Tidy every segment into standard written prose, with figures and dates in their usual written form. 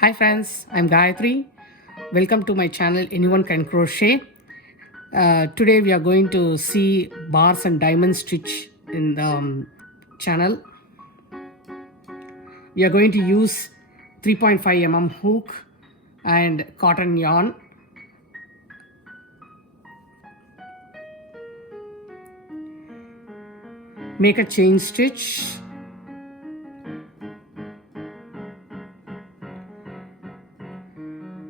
Hi friends, I'm Gayatri. Welcome to my channel Anyone Can Crochet. Today we are going to see bars and diamond stitch in the channel. We are going to use 3.5 mm hook and cotton yarn. Make a chain stitch.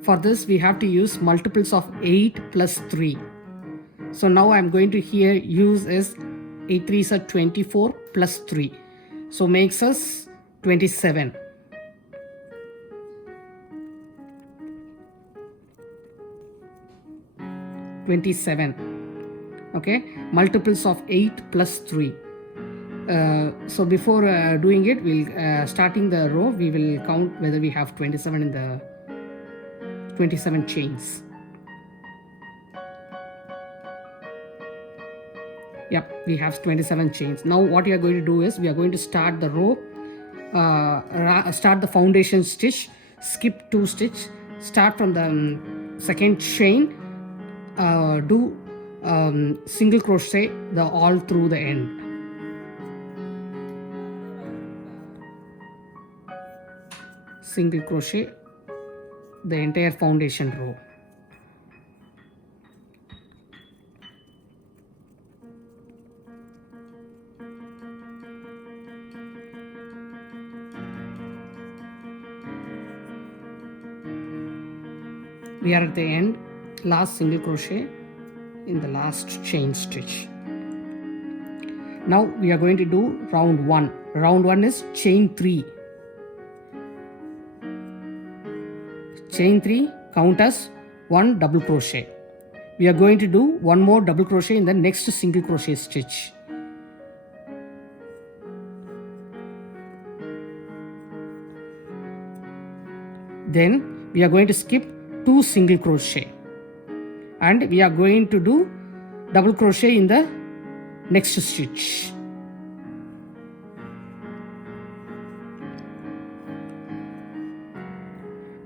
For this we have to use multiples of 8 plus 3. So now I'm going to here use is 8 3s are 24 plus 3. So makes us 27. Okay, multiples of 8 plus 3. So before doing it, we'll starting the row, we will count whether we have 27 in the 27 chains. Yep, we have 27 chains. Now what we are going to do is we are going to start the row, start the foundation stitch, skip 2 stitch, start from the second chain, do single crochet the all through the end. Single crochet the entire foundation row. We are at the end, last single crochet in the last chain stitch. Now we are going to do round 1. Round 1 is chain 3. Chain 3, count as 1 double crochet. We are going to do 1 more double crochet in the next single crochet stitch. Then we are going to skip 2 single crochet and we are going to do double crochet in the next stitch.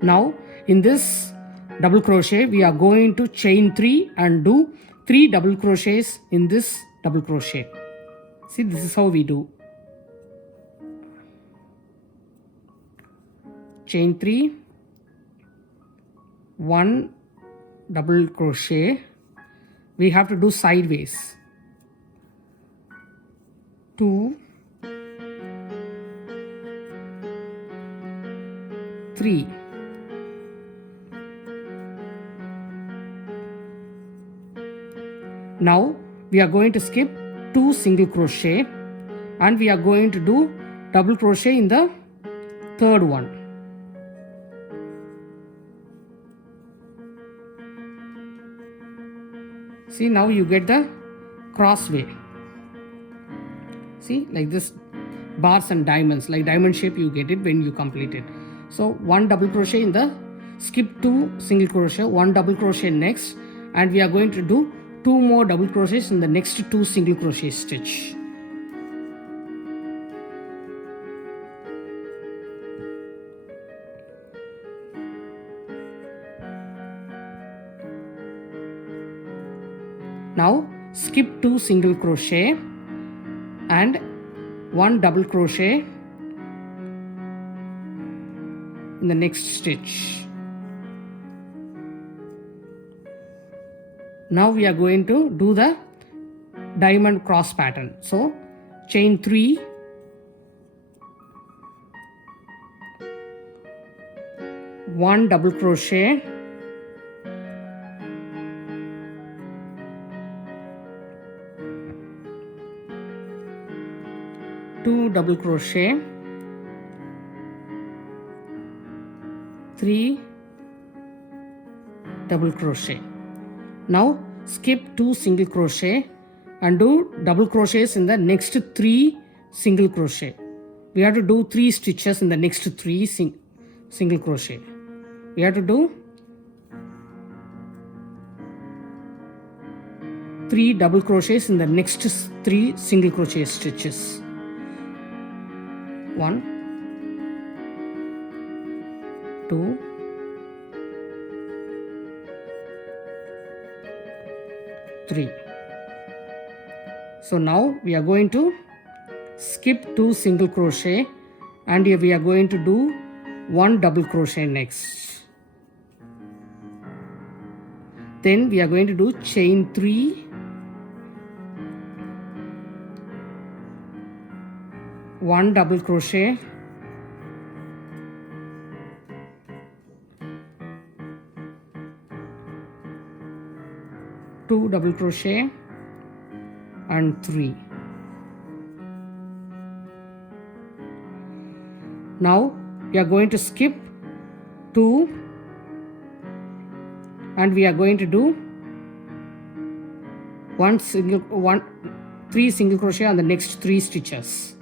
Now in this double crochet we are going to chain 3 and do 3 double crochets in this double crochet. See, this is how we do. Chain 3, 1 double crochet, we have to do sideways, 2, 3, now we are going to skip 2 single crochet and we are going to do double crochet in the third one. See, now you get the crossway. See, like this, bars and diamonds, like diamond shape you get it when you complete it. So 1 double crochet in the, skip 2 single crochet, 1 double crochet next, and we are going to do 2 more double crochets in the next 2 single crochet stitch. Now skip 2 single crochet and 1 double crochet in the next stitch. Now we are going to do the diamond cross pattern. So chain 3, 1 double crochet, 2 double crochet, 3 double crochet. Now skip 2 single crochet and do double crochets in the next 3 single crochet. We have to do 3 stitches in the next 3 single crochet. We have to do 3 double crochets in the next 3 single crochet stitches. 1, 2, 3. So now we are going to skip 2 single crochet and here we are going to do 1 double crochet next. Then we are going to do chain 3, 1 double crochet, two double crochet and 3. Now we are going to skip 2 and we are going to do 3 single crochet on the next 3 stitches.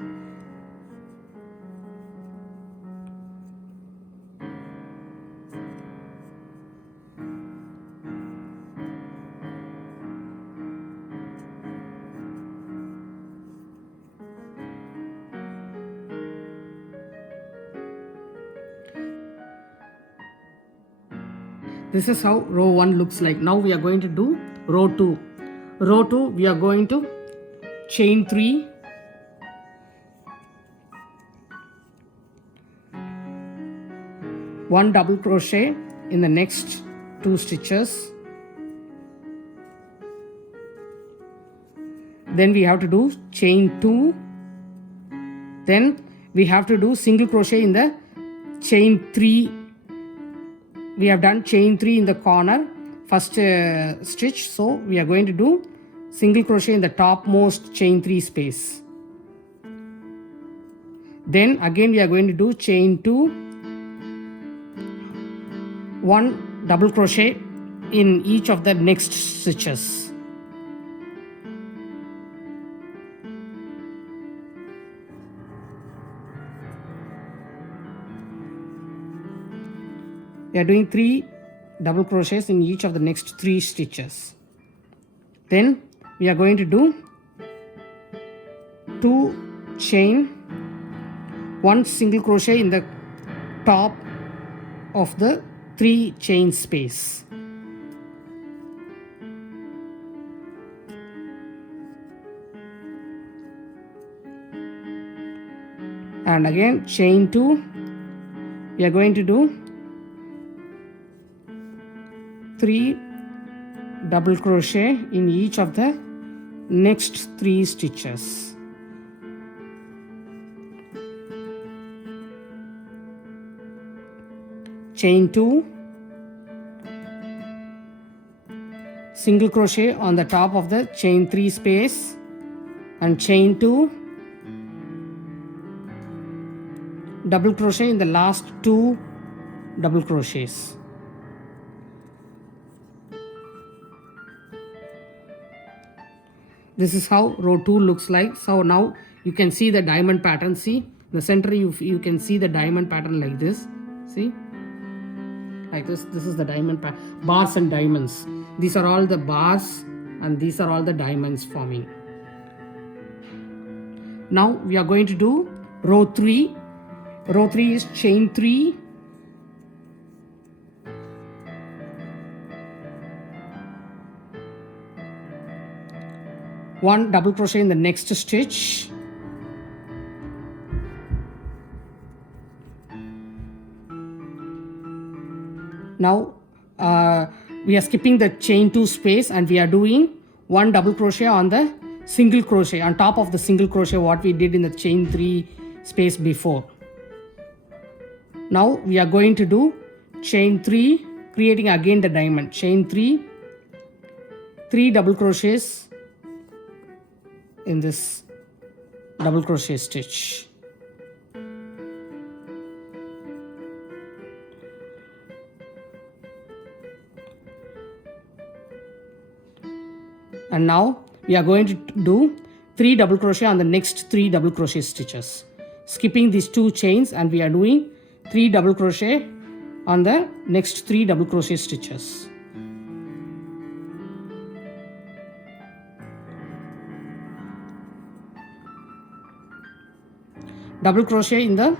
This is how row 1 looks like. Now we are going to do row 2. Row 2 we are going to chain 3, one double crochet in the next 2 stitches. Then we have to do chain 2. Then we have to do single crochet in the chain 3. We have done chain 3 in the corner first stitch, so we are going to do single crochet in the topmost chain 3 space. Then again we are going to do chain 2, 1 double crochet in each of the next stitches. We are doing 3 double crochets in each of the next 3 stitches. Then we are going to do 2 chain, 1 single crochet in the top of the 3 chain space. And again chain 2, we are going to do 3 double crochet in each of the next 3 stitches. Chain 2, single crochet on the top of the chain 3 space, and chain 2, double crochet in the last 2 double crochets. This is how row 2 looks like. So now you can see the diamond pattern. See in the center, you can see the diamond pattern like this. See, like this. This is the diamond bars and diamonds. These are all the bars and these are all the diamonds forming. Now we are going to do row 3. Row 3 is chain 3, one double crochet in the next stitch, now we are skipping the chain 2 space and we are doing 1 double crochet on the single crochet on top of the single crochet what we did in the chain 3 space before. Now we are going to do chain 3, creating again the diamond. Chain 3, 3 double crochets in this double crochet stitch. And now we are going to do 3 double crochet on the next 3 double crochet stitches, skipping these 2 chains, and we are doing 3 double crochet on the next 3 double crochet stitches. Double crochet in the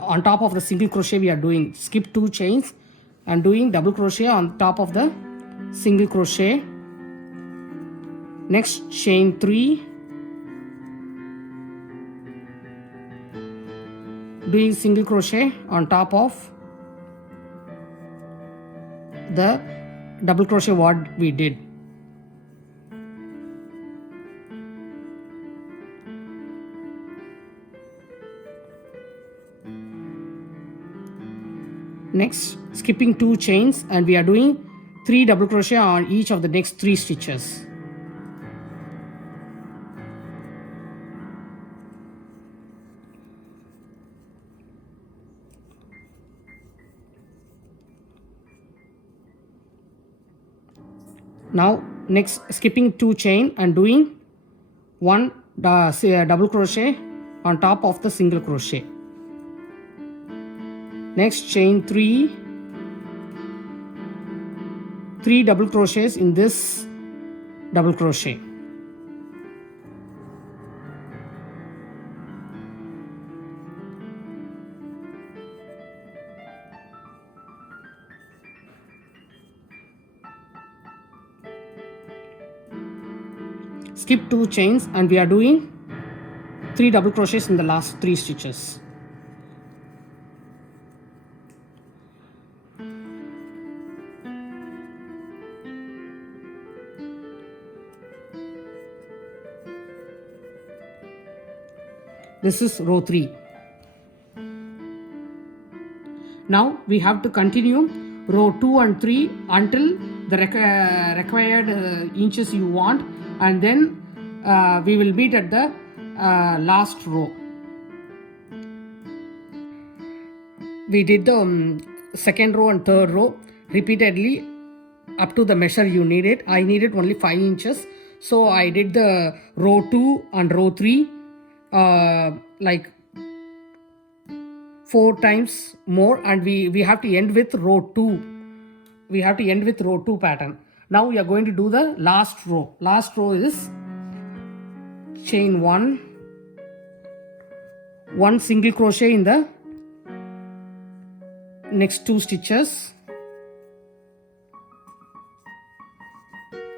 on top of the single crochet we are doing, skip 2 chains and doing double crochet on top of the single crochet Next, chain 3, doing single crochet on top of the double crochet what we did. Next, skipping 2 chains, and we are doing 3 double crochet on each of the next 3 stitches. Now next, skipping 2 chain and doing 1 double crochet on top of the single crochet. Next, chain 3 double crochets in this double crochet. Skip 2 chains, and we are doing 3 double crochets in the last 3 stitches. This is row 3. Now we have to continue row 2 and 3 until the required inches you want, and then we will meet at the last row. We did the second row and third row repeatedly up to the measure you needed. I needed only 5 inches, so I did the row 2 and row 3 like 4 times more, and we have to end with row 2. We have to end with row 2 pattern. Now we are going to do the last row. Last row is chain 1 single crochet in the next 2 stitches.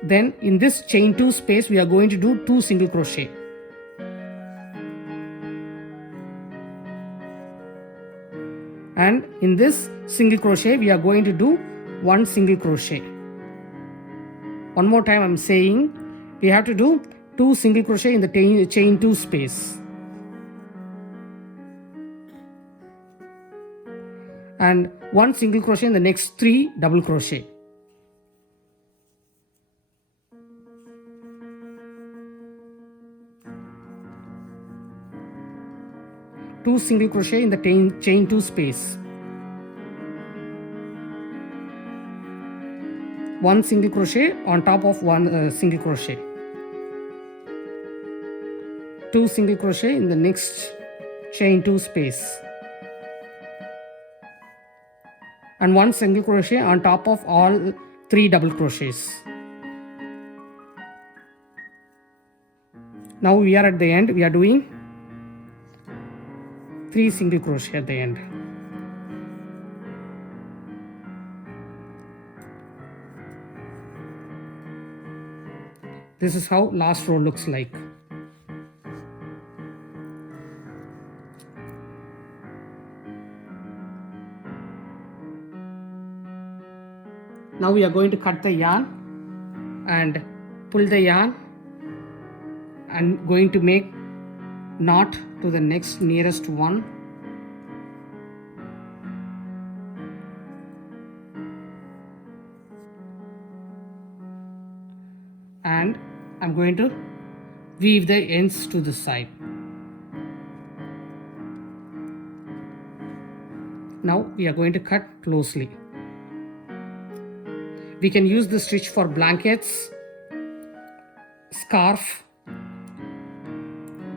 Then in this chain 2 space we are going to do 2 single crochet. And in this single crochet we are going to do 1 single crochet. One more time I'm saying, we have to do 2 single crochet in the chain 2 space. And 1 single crochet in the next 3 double crochet. Two single crochet in the chain 2 space. 1 single crochet on top of 1 single crochet. 2 single crochet in the next chain 2 space. And 1 single crochet on top of all 3 double crochets. Now we are at the end. We are doing 3 single crochet at the end. This is how last row looks like. Now we are going to cut the yarn and pull the yarn and going to make knot to the next nearest one. And I'm going to weave the ends to the side. Now we are going to cut closely. We can use the stitch for blankets, scarf,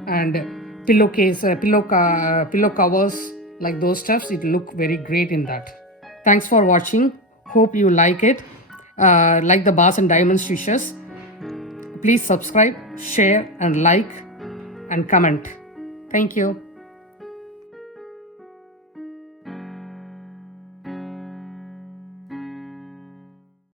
and pillowcase, pillow covers, like those stuffs. It look very great in that. Thanks for watching. Hope you like it. Like the bars and diamond stitches. Please subscribe, share, and like, and comment. Thank you.